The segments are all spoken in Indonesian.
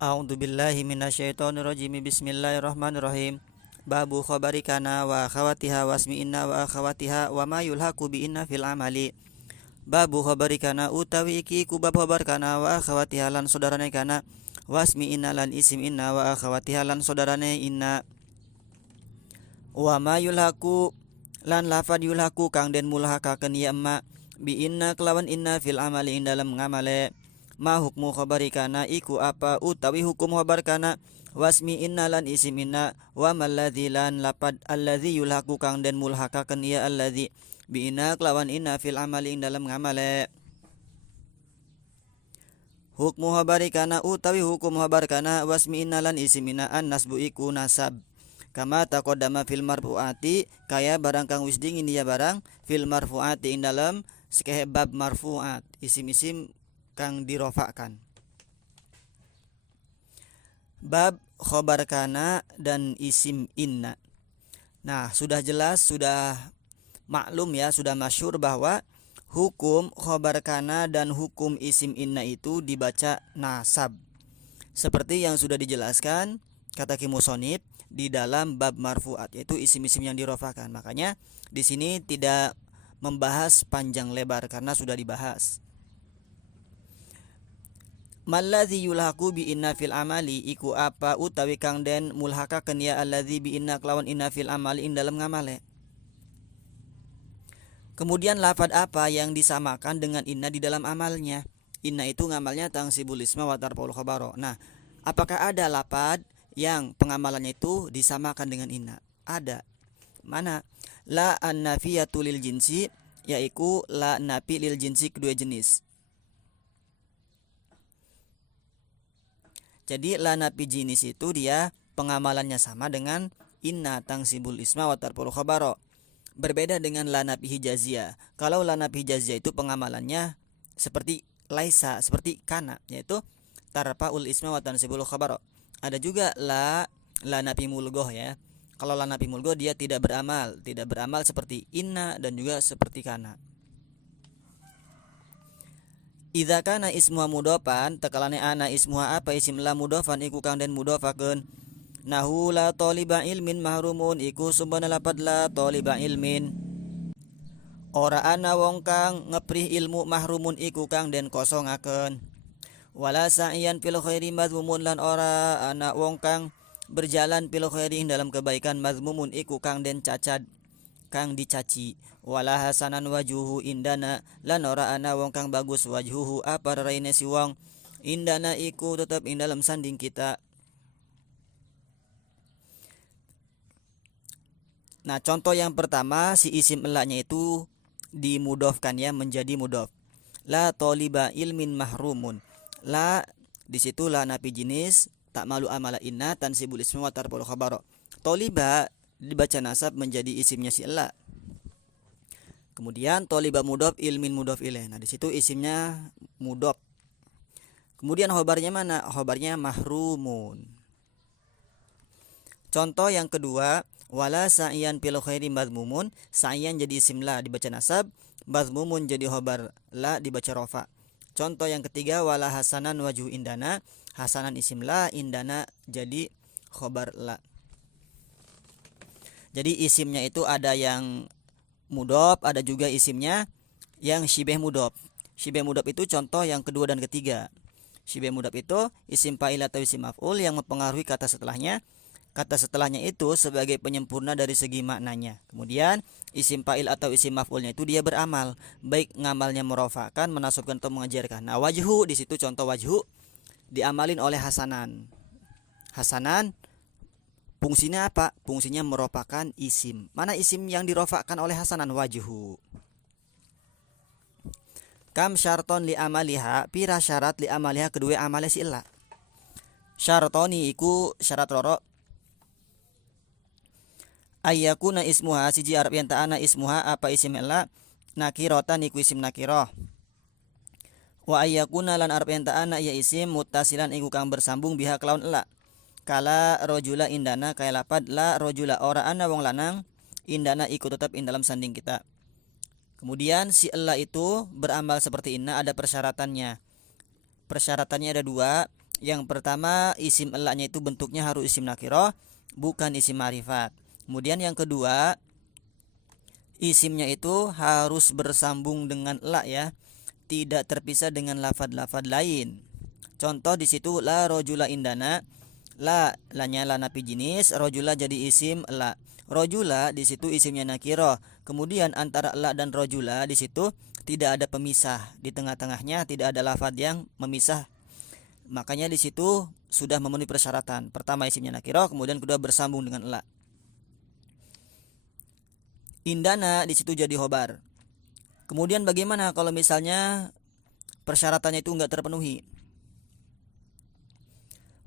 A'udzubillahi minasyaitonirrajim. Bismillahirrahmanirrahim. Babu khabari kana wa akhawatiha wasmi inna wa akhawatiha wa ma yulhaqu bi inna fil amali. Babu khabari kana utawi iki ku bab khabar kana wa akhawatiha lan saudarane kana wasmi inna lan isim inna wa akhawatiha lan saudarane inna. Wa ma yulhaqu lan lafad yulhaqu kang den mulhaqakeun ya ma bi inna kelawan inna fil amali ing dalam ngamale. Ma hukmu khabari kana iku apa utawi hukum khabar kana wasmi inna lan isim inna wa malladzi lan lapad alladzi yulhaqu kang den mulhaqakeun ya alladzi bi inna kelawan inna fil amali ing dalam ngamale. Hukmu khabari kana utawi hukum khabar kana wasmi inna lan isim inna an nasbu iku nasab kama taqaddama fil marfuati kaya barang kang wis dingin ya barang fil marfuati ing dalam sakehe bab marfuat isim-isim kang dirofakkan. Bab khobar kana dan isim inna. Nah, sudah jelas, sudah maklum ya, sudah masyhur bahwa hukum khobar kana dan hukum isim inna itu dibaca nasab. Seperti yang sudah dijelaskan kata Musonib di dalam bab marfuat, yaitu isim-isim yang dirofakkan. Makanya di sini tidak membahas panjang lebar karena sudah dibahas. Malladzi yulhaqu bi inna fil amali iku apa utawi kang den mulhaqakeun ya alladzi bi inna kelawan inna fil amali ing dalam ngamale. Kemudian lafad apa yang disamakan dengan inna di dalam amalnya? Inna itu ngamalnya tangsibul isma wa tarfa'ul khabaro. Nah, apakah ada lafad yang pengamalannya itu disamakan dengan inna? Ada. Mana? La an-nafiyatu lil jinsi, yaitu la nafi lil jinsi kedua jenis. Jadi la nafi jenis itu dia pengamalannya sama dengan inna tangsibul isma wa tarfa'ul khabaro. Berbeda dengan la nafi hijaziyah. Kalau la nafi hijaziyah itu pengamalannya seperti laisa, seperti kana, yaitu tarfa'ul isma wa tansibul khabaro. Ada juga la nafi mulgoh ya. Kalau la nafi mulgoh dia tidak beramal seperti inna dan juga seperti kana. Idza kana ismuha mudhofan takalane ana ismuha apa isim la mudhofan iku kang den mudhofakeun. Nahu la taliba ilmin mahrumun iku sumbana lapad la taliba ilmin. Ora ana wong kang ngeprih ilmu mahrumun iku kang den kosongakeun. Wala sa'iyan fil khairi mazmumun lan ora ana wong kang berjalan fil khairi dalam kebaikan mazmumun iku kang den cacat kang dicaci. Wala hasanan wajuhu indana lan ora ana wong kang bagus wajhuhu apa raine si wong indana iku tetap ing dalam sanding kita. Nah, contoh yang pertama si isim la-nya itu dimudhofkan ya menjadi mudhof. La taliba ilmin mahrumun. La di situ la nafi jenis tak malu amala inna tansibul ismi wa tarfa'ul khabaro. Taliba dibaca nasab menjadi isimnya si la. Kemudian toliba mudhof ilmin mudhof ilaih. Nah, di situ isimnya mudhof. Kemudian khobarnya mana? Khobarnya mahrumun. Contoh yang kedua, wala sa'iyan fil khairi mazmumun. Sa'iyan jadi isim la dibaca nasab, mazmumun jadi khobar la dibaca rofa. Contoh yang ketiga, wala hasanan wajhu indana. Hasanan isim la, indana jadi khobar la. Jadi isimnya itu ada yang mudhof, ada juga isimnya yang syibeh mudhof. Syibeh mudhof itu contoh yang kedua dan ketiga. Syibeh mudhof itu isim fa'il atau isim maf'ul yang mempengaruhi kata setelahnya. Kata setelahnya itu sebagai penyempurna dari segi maknanya. Kemudian isim fa'il atau isim maf'ulnya itu dia beramal, baik ngamalnya merofakkan, menasabkan atau mengajarkan. Nah, wajhu di situ contoh wajhu diamalin oleh hasanan. Hasanan fungsinya apa? Fungsinya merupakan isim. Mana isim yang dirofakkan oleh hasanan? Wajhu. Kam syarton li amaliha, pira syarat li amaliha kedua amalnya si illa. Syartoni iku syarat loro. Ayyakuna ismuha siji arab yang ta'ana ismuha apa isim illa nakirotan iku isim nakiroh. Wa ayyakuna lan arab yang ta'ana ya isim muttasilan iku kang bersambung biha kelawan illa. Kala rojula indana kaya lapad la rojula ora ana wong lanang indana ikut tetap in dalam sanding kita. Kemudian si ella itu beramal seperti inna ada persyaratannya. Persyaratannya ada dua. Yang pertama, isim elaknya itu bentuknya harus isim nakiroh, bukan isim ma'rifat. Kemudian yang kedua, isimnya itu harus bersambung dengan elak ya, tidak terpisah dengan lafad-lafad lain. Contoh di situ la rojula indana, lanya la napi jenis, rojula jadi isim la. Rojula di situ isimnya nakiro. Kemudian antara la dan rojula di situ tidak ada pemisah, di tengah-tengahnya tidak ada lafad yang memisah. Makanya di situ sudah memenuhi persyaratan. Pertama isimnya nakiro, kemudian kedua bersambung dengan la. Indana di situ jadi khobar. Kemudian bagaimana kalau misalnya persyaratannya itu enggak terpenuhi?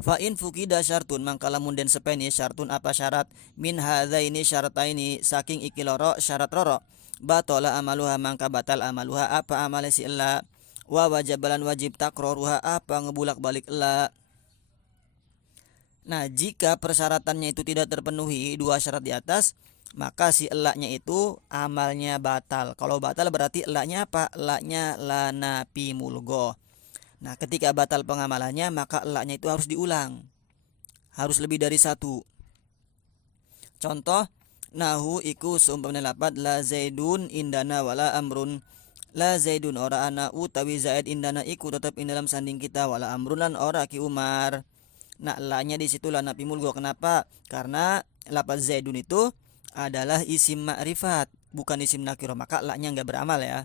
Fa in fukida syartun, mangka lamun den sepeni syartun apa syarat, min hadzaini syarataini saking iki loro syarat roro, batala amaluha mangka batal amaluha apa amale si ella, wa wajabalan wajib takroruha apa ngebulak balik ella. Nah, jika persyaratannya itu tidak terpenuhi dua syarat di atas, maka si elaknya itu amalnya batal. Kalau batal berarti elaknya apa? Elaknya lana pi mulgo. Nah, ketika batal pengamalannya, maka elaknya itu harus diulang. Harus lebih dari satu. Contoh, nahu iku seumpamanya lapat la zaidun indana wala amrun. La zaidun ora ana utawi zaid indana iku tetap dalam sanding kita wala amrun lan ora ki Umar. Nah, elaknya di situ lana pi mulgo. Kenapa? Karena lapat zaidun itu adalah isim ma'rifat, bukan isim nakiro, maka elaknya enggak beramal ya.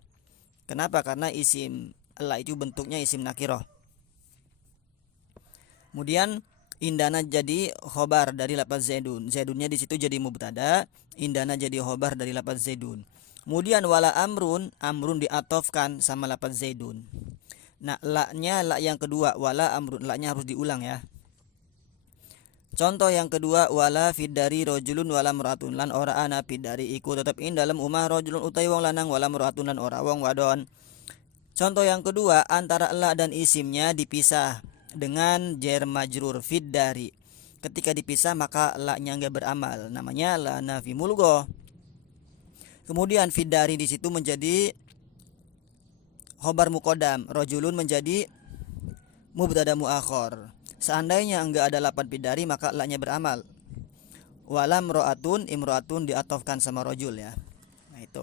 Kenapa? Karena isim la itu bentuknya isim nakiroh. Kemudian indana jadi khobar dari lafaz zaidun. Zaidunnya di situ jadi mubtada, indana jadi khobar dari lafaz zaidun. Kemudian wala amrun, amrun diatofkan sama lafaz zaidun. Nah, la-nya la yang kedua, wala amrun, la-nya harus diulang ya. Contoh yang kedua, wala fiddari rojulun wala muratun lan ora ana fiddari iku tetap in dalam umah rojulun utai wong lanang wala muratun lan ora wong wadon. Contoh yang kedua, antara la dan isimnya dipisah dengan jar majrur fiddari. Ketika dipisah maka la-nya enggak beramal, namanya la nafi mulgo. Kemudian fiddari di situ menjadi khobar muqaddam, rojulun menjadi mubtada muakhir. Seandainya enggak ada lafaz fiddari maka la-nya beramal. Wala imro'atun, imro'atun diatofkan sama rojul ya. Nah itu.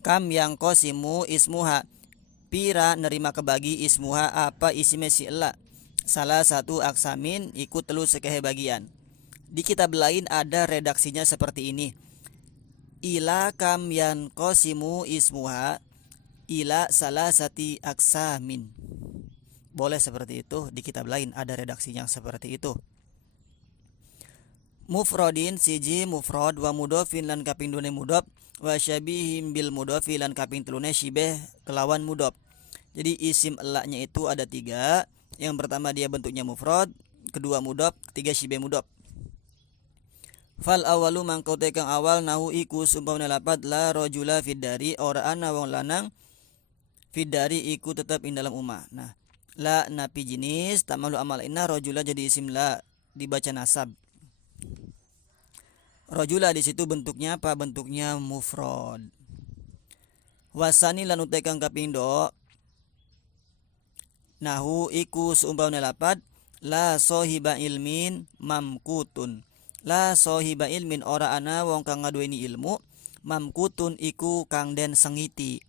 Kam yang kosimu ismuha, pira nerima kebagi ismuha apa isimnya si ela, salah satu aksamin ikut telu sekehe bagian. Di kitab lain ada redaksinya seperti ini, ila kam yang kosimu ismuha ila salah sati aksamin. Boleh seperti itu, di kitab lain ada redaksinya seperti itu. Mufrodin siji mufrod wa mudofin lan kaping dune mudof wa syabihim bil mudofi lan kaping telune syibeh kelawan mudof. Jadi isim elaknya itu ada tiga. Yang pertama dia bentuknya mufrod, kedua mudof, ketiga syibeh mudof. Fal awalu mangkau tekang awal nahu iku sumpamna lapat la rojula fiddari ora ana wong lanang fiddari iku tetap in dalam umah. Nah, la napi jenis tamalu amal inna rojula jadi isim la dibaca nasab. Rojula di situ bentuknya apa? Bentuknya mufrad. Wasani lan utai kang kapindo nahu iku seumpamana lapat la sohiba ilmin mamkutun. La sohiba ilmin ora ana wong kang ngaduweni ilmu, mamkutun iku kang den sengiti,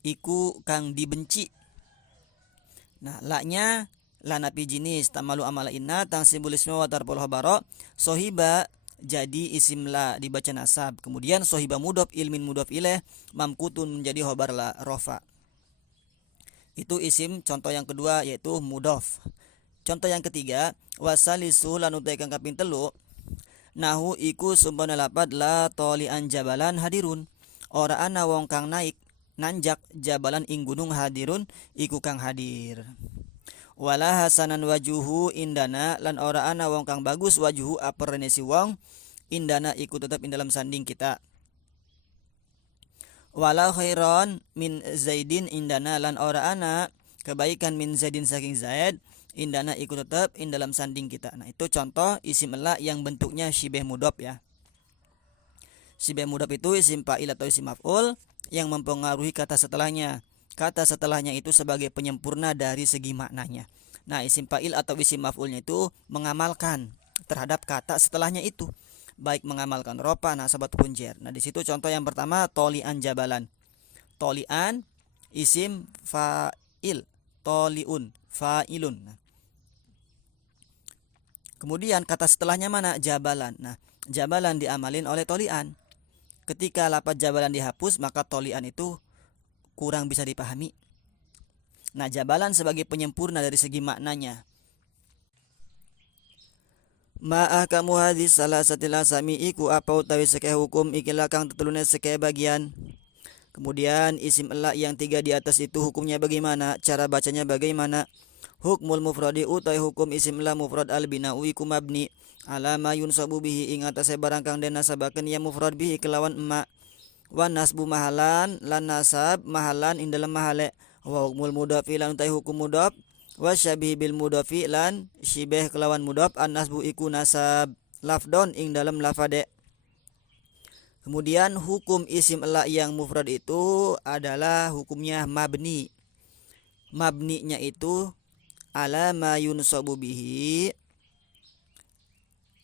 iku kang dibenci. Nah, la-nya la napi jenis tamalu amala inna tang simbolisme wa tarpul khabara. Sohiba jadi isim la dibaca nasab. Kemudian sohiba mudof ilmin mudof ilaih, mamkutun menjadi khobar la rofa. Itu isim contoh yang kedua yaitu mudof. Contoh yang ketiga, wasalisu lan utai kang kaping telu nahu iku sumpana lapat la tolian jabalan hadirun. Ora ana wong kang naik nanjak jabalan ing gunung hadirun iku kang hadir. Wala hasanan wajuhu indana lan ora ana wong kang bagus wajuhu aperene si wong indana iku tetap in dalam sanding kita. Wala khairon min zaidin indana lan ora ana kebaikan min zaidin saking zaid indana iku tetap in dalam sanding kita. Nah, itu contoh isim ela yang bentuknya syibeh mudhof ya. Syibeh mudhof itu isim fa'il atau isim maf'ul yang mempengaruhi kata setelahnya. Kata setelahnya itu sebagai penyempurna dari segi maknanya. Nah, isim fa'il atau isim maf'ulnya itu mengamalkan terhadap kata setelahnya itu, baik mengamalkan rofa, nasab ataupun jar. Nah, di situ contoh yang pertama tolian jabalan. Tolian isim fa'il, toliun fa'ilun. Nah, kemudian kata setelahnya mana? Jabalan. Nah, jabalan diamalin oleh tolian. Ketika lafaz jabalan dihapus, maka tolian itu kurang bisa dipahami. Nah, jabalan sebagai penyempurna dari segi maknanya. Ma'ahkamu hadis salah satilah sami iku apa utawi sekeh hukum ikilah kang tetulune sekeh bagian. Kemudian isim ela yang 3 di atas itu hukumnya bagaimana? Cara bacanya bagaimana? Hukmul mufradi utai hukum isim ela mufrad al bina'u iku mabni ala ma yunsabu bihi ing atase barang kang den nasabakeun ya mufrad bihi kelawan emak. Wa nasbu mahalan lan nasab mahalan ing dalam mahale. Wa hukmul mudhafi lan utai hukum mudhaf wa syabih bil mudhafi lan syibeh kelawan mudhaf an nasbu iku nasab lafdon ing dalam lafade. Kemudian hukum isim ela yang mufrad itu adalah hukumnya mabni. Mabninya itu ala ma yunsabu bihi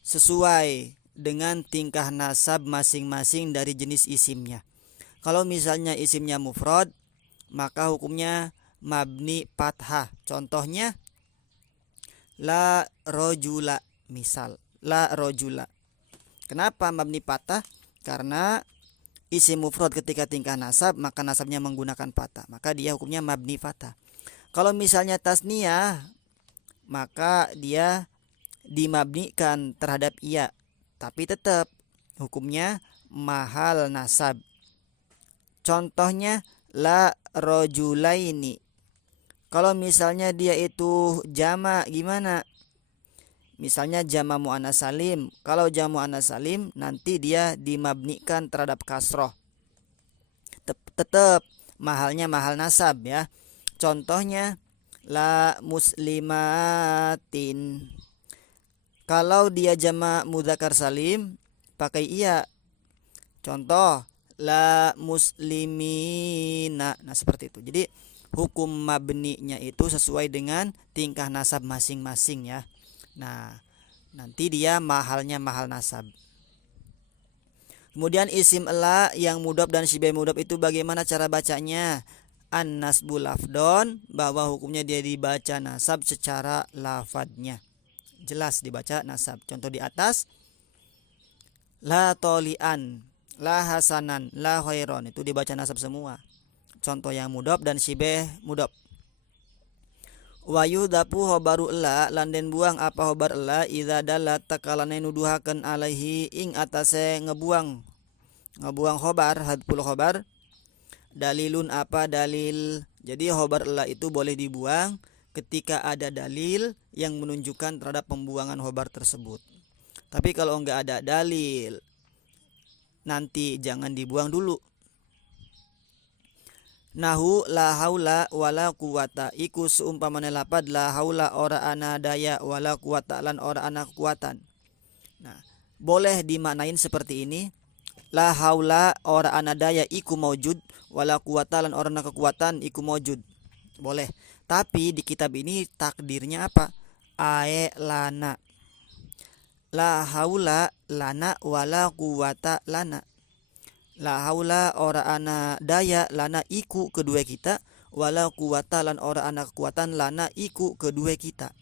sesuai dengan tingkah nasab masing-masing dari jenis isimnya. Kalau misalnya isimnya mufrad, maka hukumnya mabni fathah. Contohnya la rojula, misal la rojula. Kenapa mabni fathah? Karena isim mufrad ketika tingkah nasab, maka nasabnya menggunakan fathah, maka dia hukumnya mabni fathah. Kalau misalnya tasniyah, maka dia dimabnikan terhadap ia, tapi tetap hukumnya mahal nasab. Contohnya la rojulaini. Kalau misalnya dia itu jama, gimana? Misalnya jama muannas salim. Kalau jama muannas salim nanti dia dimabnikan terhadap kasroh, tetap mahalnya mahal nasab ya. Contohnya la muslimatin. Kalau dia jama mudzakkar salim pakai iya. Contoh la muslimina. Nah, seperti itu. Jadi hukum mabninya itu sesuai dengan tingkah nasab masing-masing ya. Nah, nanti dia mahalnya mahal nasab. Kemudian isim ela yang mudhaf dan syibeh mudhaf itu bagaimana cara bacanya? An-nasbu lafdon, bahwa hukumnya dia dibaca nasab secara lafadnya. Jelas dibaca nasab. Contoh di atas, la tolian, la hasanan, la khairon, itu dibaca nasab semua. Contoh yang mudhaf dan syibeh mudhaf. Wa yuhdapu khobaru ela lan den buang apa khobar ela idza dalat takalane nuduhakeun alaihi ing atase ngebuang khobar, hadful khobar. Dalilun apa dalil. Jadi khobar ela itu boleh dibuang ketika ada dalil yang menunjukkan terhadap pembuangan khobar tersebut. Tapi kalau enggak ada dalil, nanti jangan dibuang dulu. Nahu la haula wala quwata iku seumpamane lapad la haula ora ana daya wala quwata lan ora ana kekuatan. Nah, boleh dimaknain seperti ini. La haula ora ana daya iku maujud wala quwata lan ora ana kekuatan iku maujud. Boleh. Tapi di kitab ini takdirnya apa? Ae lana. La haula lana wala quwata lana. La haula ora ana daya lana iku kedua kita, wala quwata lan ora ana kekuatan lana iku kedua kita.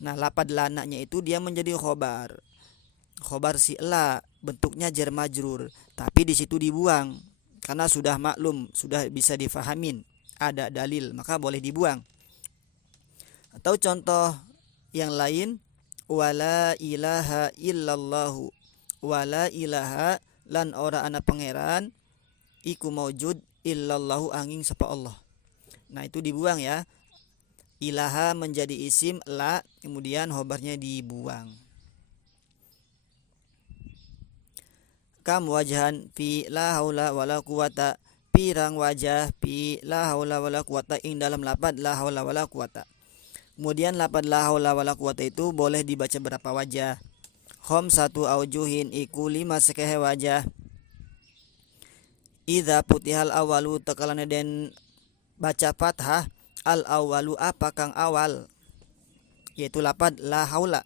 Nah, lapad lananya itu dia menjadi khobar. Khobar si la, bentuknya jar majrur, tapi di situ dibuang karena sudah maklum, sudah bisa difahamin, ada dalil, maka boleh dibuang. Atau contoh yang lain, wala ilaha illallahu, wala ilaha lan ora ana pangeran iku maujud illallahu angin sapa Allah. Nah, itu dibuang ya. Ilaha menjadi isim la, kemudian khobarnya dibuang. Kam wajhan fi la haula wala quwata, pirang wajah fi la haula wala quwata ing dalam lapad la haula wala quwata. Kemudian lapad la haula wala quwata itu boleh dibaca berapa wajah? Khom satu aujuhin iku 5 sekehe wajah. Idza putihal awalu takalana den baca fathah al awalu apa kang awal, yaitu lapad la haula.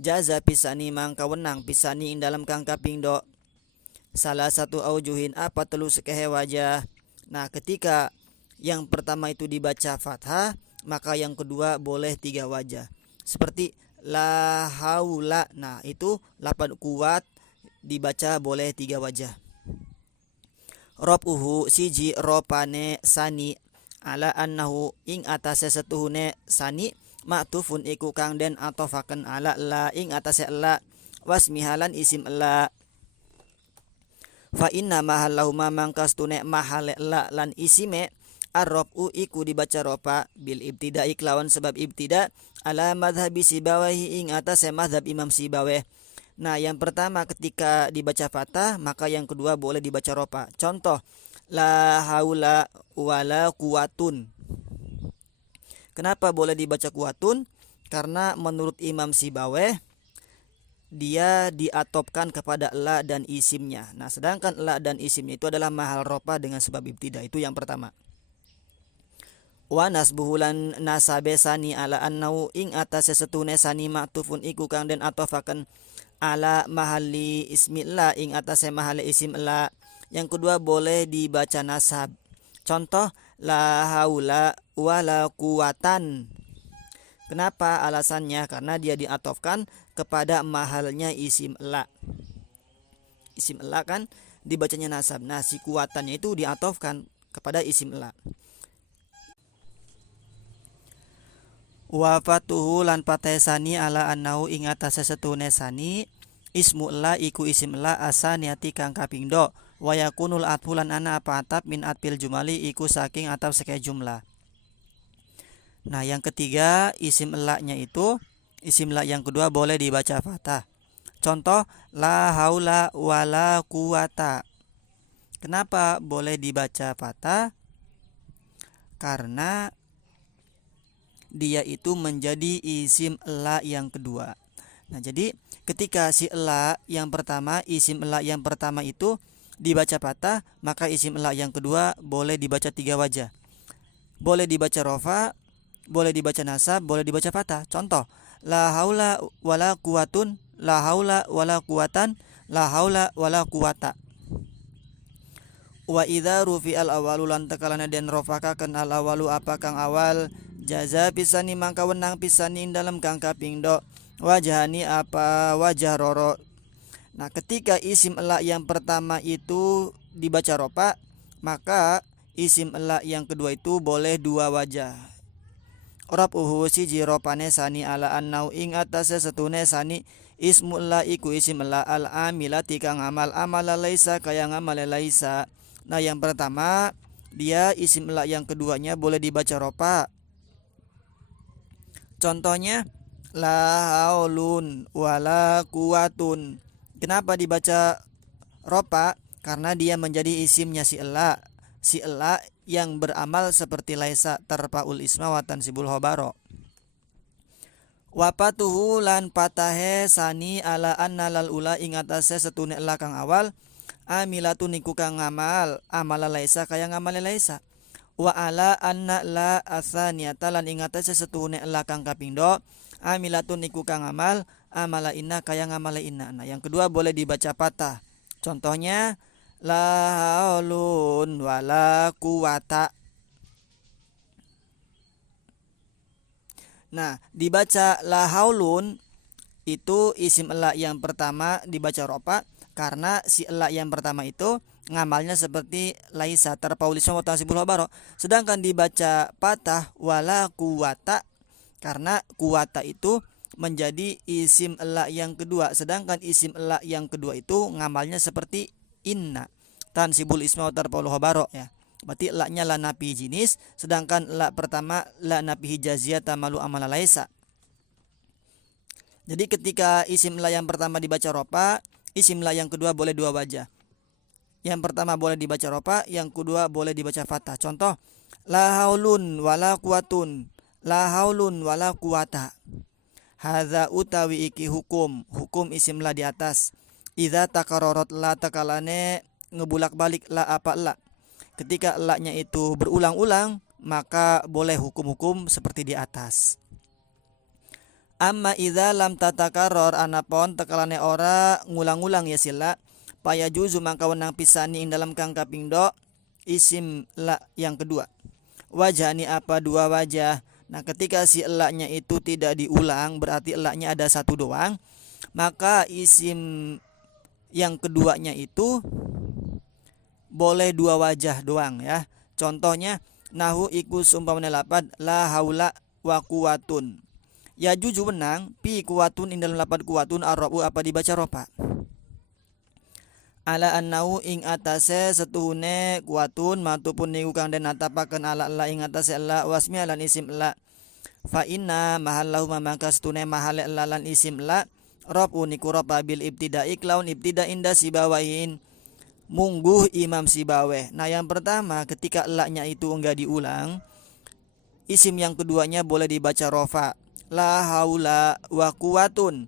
Jaza pisani mangka wenang pisani ing dalam kang kapindo. Salah satu aujuhin apa telu sekehe wajah. Nah, ketika yang pertama itu dibaca fathah, maka yang kedua boleh 3 wajah. Seperti la haula. Nah, itu lapad kuat dibaca boleh 3 wajah. Robuhu siji ropane sani ala annahu ing atase setuhune sani maktufun iku kang den atofaken ala la ing atase la wasmihalan isim la. Fa inna mahallahu mamangkas tune mahale la lan isime arrobu iku dibaca ropa bil ibtidai kelawan sebab ibtida ala madhabi sibawahi ing atase madhab imam sibaweh. Nah, yang pertama ketika dibaca fathah, maka yang kedua boleh dibaca ropa. Contoh, la haula wala kuwatun. Kenapa boleh dibaca kuwatun? Karena menurut Imam Sibaweh, dia diatopkan kepada la dan isimnya. Nah, sedangkan la dan isimnya itu adalah mahal ropa dengan sebab ibtida. Itu yang pertama. Wa nasbuhulan nasabe sani ala annau ing atase setune sani maktufun iku kang den atofaken ala mahali ismillah ing atase mahali isim la. Yang kedua boleh dibaca nasab. Contoh la haula wala kuwatan. Kenapa? Alasannya karena dia diatofkan kepada mahalnya isim la. Isim la kan dibacanya nasab. Nah, si kuwatannya itu diatofkan kepada isim la. Wafatuhu lan patesani ala annahu ing atase setune sani ismu la iku isim la asaniati kang kapindo wa yakunul atfulan ana apa atap min atfil jumali iku saking atap seke jumlah. Nah, yang ketiga isim la-nya itu isim la yang kedua boleh dibaca fathah. Contoh la haula wala quwata. Kenapa boleh dibaca fathah? Karena dia itu menjadi isim la yang kedua. Nah, jadi ketika si la yang pertama, isim la yang pertama itu dibaca fathah, maka isim la yang kedua boleh dibaca 3 wajah. Boleh dibaca rofa, boleh dibaca nasab, boleh dibaca fathah. Contoh, la haula wala quwatun, la haula wala quwatan, la haula wala quwata. Wa idza rufi al awalu lan takalana den rofaka kan al awalu apa kang awal jaza pisani mangka wenang pisani dalam kang kapindo wajahani apa wajah roro. Nah, ketika isim la yang pertama itu dibaca ropa, maka isim la yang kedua itu boleh 2 wajah. Rabuhu siji ropane sani ala annau ing atase setune sani ismu la iku isim la al amilati kang amal amala laisa kaya ngamal laisa. Nah, yang pertama dia isim la yang keduanya boleh dibaca ropa. Contohnya la haulun wala quwatun. Kenapa dibaca ropa? Karena dia menjadi isimnya si ela. Si ela yang beramal seperti laisa tarfaul isma wa tansibul khabaro. Wapatuhu lan patahe sani ala anna lal ula ing atase setune ela kang awal amilatun iku kang ngamal amala laisa kaya ngamal laisa. Wa ala anna la asaniyata lan ing atase setune ela kang kapindo amilatun iku kang amal amala inna kaya ngamala inna. Nah, yang kedua boleh dibaca patah. Contohnya la haulun wala quwata. Nah, dibaca la haulun itu isim la yang pertama dibaca ropa karena si la yang pertama itu ngamalnya seperti laisa tarfa'ul isma wa tansibul khabaro. Sedangkan dibaca patah wala quwata karena kuwata itu menjadi isim la yang kedua, sedangkan isim la yang kedua itu ngamalnya seperti inna tansibul isma wa tarfa'ul khabaro ya. Berarti la-nya la nafi jinis, sedangkan la pertama la nafi hijaziyah tamalu amala laisa. Jadi ketika isim la yang pertama dibaca ropa, isim la yang kedua boleh 2 wajah. Yang pertama boleh dibaca ropa, yang kedua boleh dibaca fathah. Contoh la haulun wala quwatun, la haulun wala quwata. Hadza utawi iki hukum isim la di atas. Idza takarrarat la takalane ngebulak-balik la apa la. Ketika la-nya itu berulang-ulang, maka boleh hukum-hukum seperti di atas. Amma idza lam tatakarror anapon tekalane ora ngulang-ulang ya sila paya juzu mangka wenang pisani ing dalam kang kaping do isim la yang kedua. Wajah ini apa dua wajah. Nah ketika si la-nya itu tidak diulang berarti la-nya ada satu doang, maka isim yang keduanya itu boleh dua wajah doang ya. Contohnya nahu iku sumpamana lapad la haula wa quwatun. Ya juju menang pi kuwatun ing dalam lapad kuwatun arrobu apa dibaca ropa. Ala annau ing atase setuhune kuwatun matupun niku kang den natapaken ala la ing atase la wasmi lan isim la. Fa inna mahallahu maka setune mahale la lan isim la robu niku ropa bil ibtidai klaun ibtida inda sibawain mungguh imam sibaweh. Nah yang pertama ketika la-nya itu enggak diulang, isim yang keduanya boleh dibaca rofa. La haula wa quwatun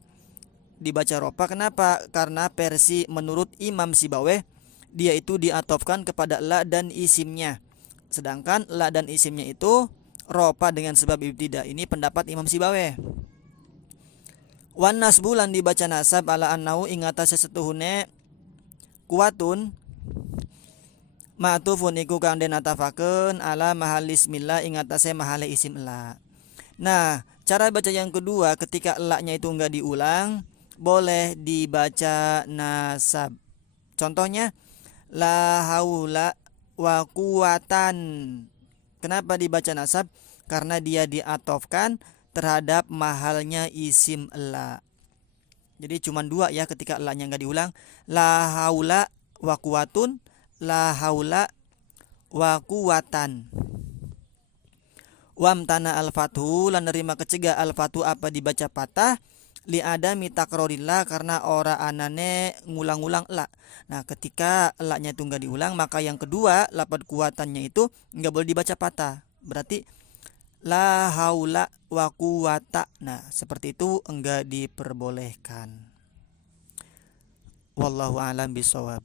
dibaca rofa. Kenapa? Karena versi menurut Imam Sibaweh dia itu diatofkan kepada la dan isimnya, sedangkan la dan isimnya itu rofa dengan sebab ibtida. Ini pendapat Imam Sibaweh. Wan nasbulan dibaca nasab ala annau ing atase setuhune kuwatun ma'tufun iku kang den atafakeun ala mahal ismillah ing atase mahale isim la. Nah cara baca yang kedua ketika la-nya itu enggak diulang boleh dibaca nasab. Contohnya la haula wa quwatan. Kenapa dibaca nasab? Karena dia diatofkan terhadap mahalnya isim la. Jadi cuma dua ya ketika la-nya enggak diulang. La haula wa quwatun, la haula wa quwatan. Wamtana al-fathu lan nerima kecegah al-fathu apa dibaca patah li adami takrorillah karena ora anane ngulang-ulang la. Nah ketika la-nya itu enggak diulang maka yang kedua lapad kuwatannya itu enggak boleh dibaca patah. Berarti la haula wa quwata. Nah seperti itu enggak diperbolehkan. Wallahu a'lam bishawab.